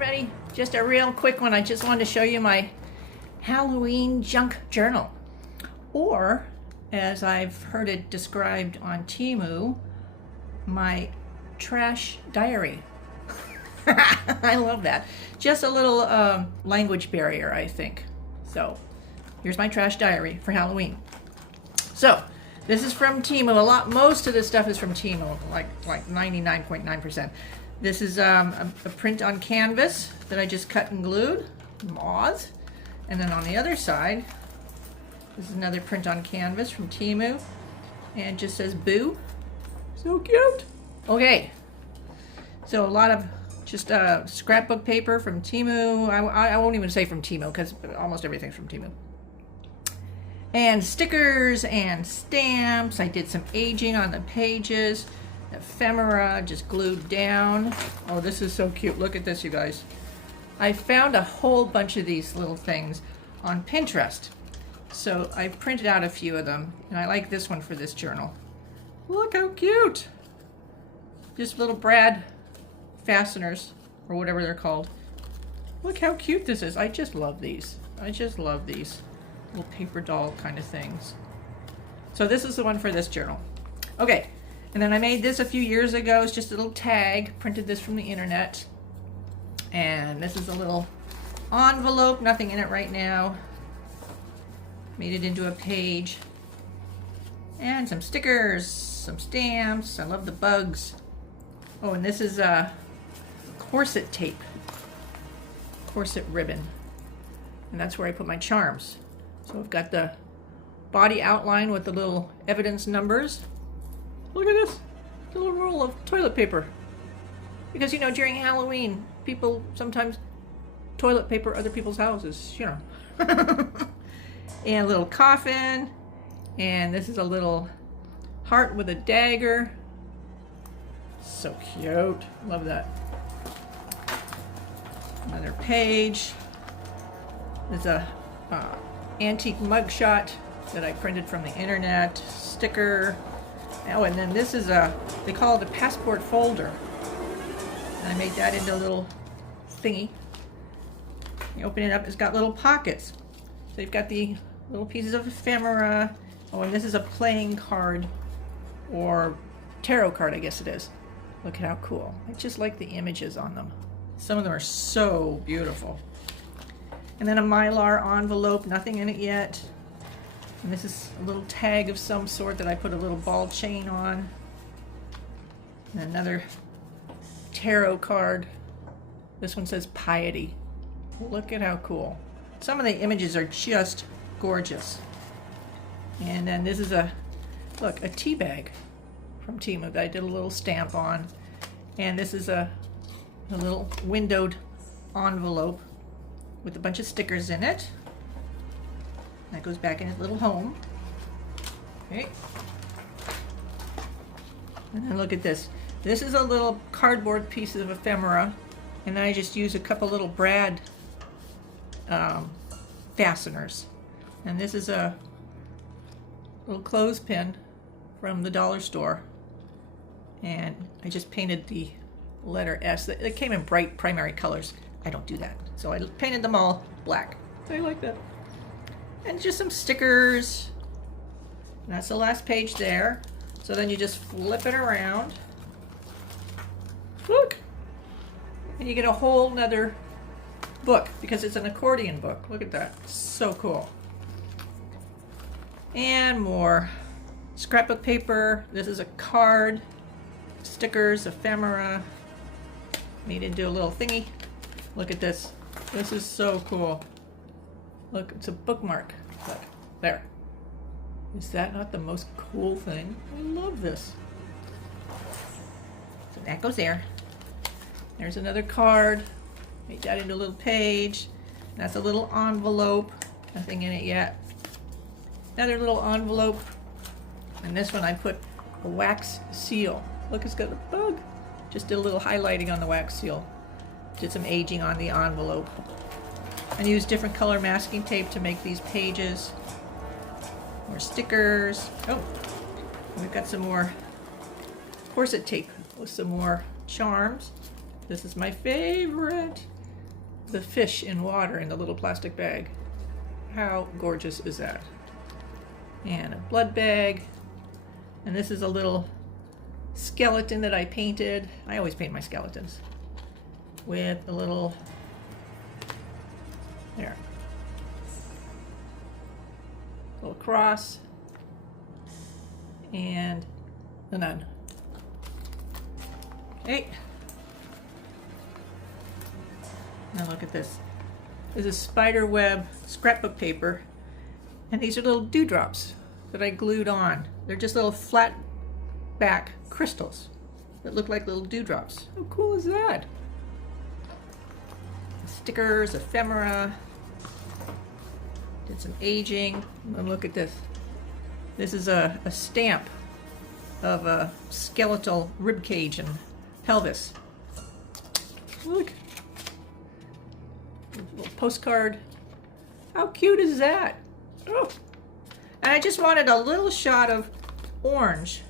everybody, just a real quick one. I just wanted to show you my Halloween junk journal, or as I've heard it described on Temu, my trash diary. I love that. Just a little language barrier, I think. So here's my trash diary for Halloween. So this is from Temu. Most of this stuff is from Temu, like 99.9%. This is a print on canvas that I just cut and glued, moths. And then on the other side, this is another print on canvas from Temu, and it just says boo. So cute. Okay, so a lot of just scrapbook paper from Temu. I won't even say from Temu because almost everything's from Temu. And stickers and stamps. I did some aging on the pages. Ephemera just glued down. Oh, this is so cute. Look at this, you guys. I found a whole bunch of these little things on Pinterest. So I printed out a few of them, and I like this one for this journal. Look how cute. Just little brad fasteners, or whatever they're called. Look how cute this is. I just love these. I just love these little paper doll kind of things. So this is the one for this journal. Okay, and then I made this a few years ago. It's just a little tag. Printed this from the internet. And this is a little envelope, nothing in it right now. Made it into a page. And some stickers, some stamps. I love the bugs. Oh, and this is corset tape, corset ribbon. And that's where I put my charms. So I've got the body outline with the little evidence numbers. Look at this, a little roll of toilet paper. Because, you know, during Halloween, people sometimes toilet paper other people's houses, you know. And a little coffin. And this is a little heart with a dagger. So cute. Love that. Another page. There's a antique mugshot that I printed from the internet. Sticker. Oh, and then this is they call it a passport folder. And I made that into a little thingy. You open it up, it's got little pockets. So you've got the little pieces of ephemera. Oh, and this is a playing card, or tarot card, I guess it is. Look at how cool. I just like the images on them. Some of them are so beautiful. And then a Mylar envelope, nothing in it yet. And this is a little tag of some sort that I put a little ball chain on. And another tarot card. This one says piety. Look at how cool. Some of the images are just gorgeous. And then this is a tea bag from Temu that I did a little stamp on. And this is a little windowed envelope with a bunch of stickers in it. That goes back in its little home. Okay. And then look at this. This is a little cardboard piece of ephemera, and then I just use a couple little brad fasteners. And this is a little clothespin from the dollar store, and I just painted the letter S. It came in bright primary colors. I don't do that, so I painted them all black. I like that. And just some stickers. And that's the last page there. So then you just flip it around. Look! And you get a whole nother book, because it's an accordion book. Look at that. So cool. And more scrapbook paper. This is a card. Stickers, ephemera. Made into a little thingy. Look at this. This is so cool. Look, it's a bookmark. Look, there. Is that not the most cool thing? I love this. So that goes there. There's another card. Made that into a little page. That's a little envelope. Nothing in it yet. Another little envelope. And this one I put a wax seal. Look, it's got a bug. Just did a little highlighting on the wax seal. Did some aging on the envelope. And used different color masking tape to make these pages. More stickers. Oh, we've got some more corset tape with some more charms. This is my favorite. the fish in water in the little plastic bag. How gorgeous is that? And a blood bag. And this is a little skeleton that I painted. I always paint my skeletons. With a little, there, little cross and the nun. Okay. Now look at this. This is spider web scrapbook paper, and these are little dewdrops that I glued on. They're just little flat back crystals that look like little dewdrops. How cool is that? Stickers, ephemera. Did some aging. And look at this. This is a stamp of a skeletal rib cage and pelvis. Look. A little postcard. How cute is that? Oh. And I just wanted a little shot of orange,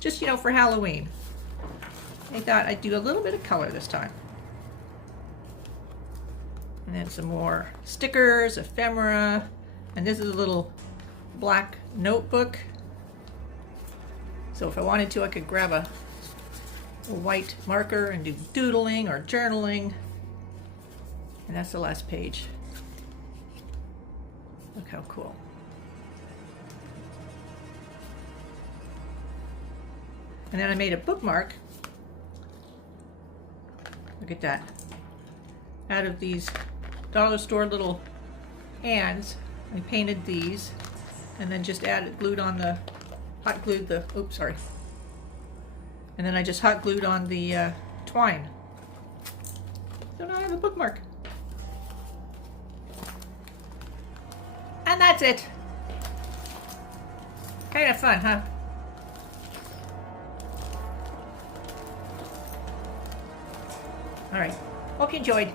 just, you know, for Halloween. I thought I'd do a little bit of color this time. And then some more stickers, ephemera, and this is a little black notebook. So if I wanted to, I could grab a white marker and do doodling or journaling. And that's the last page. Look how cool. And then I made a bookmark. Look at that. Out of these dollar store little hands, I painted these and then just glued on the, hot glued the, oops, sorry. And then I just hot glued on the twine. So now I have a bookmark. And that's it. Kind of fun, huh? All right. Hope you enjoyed.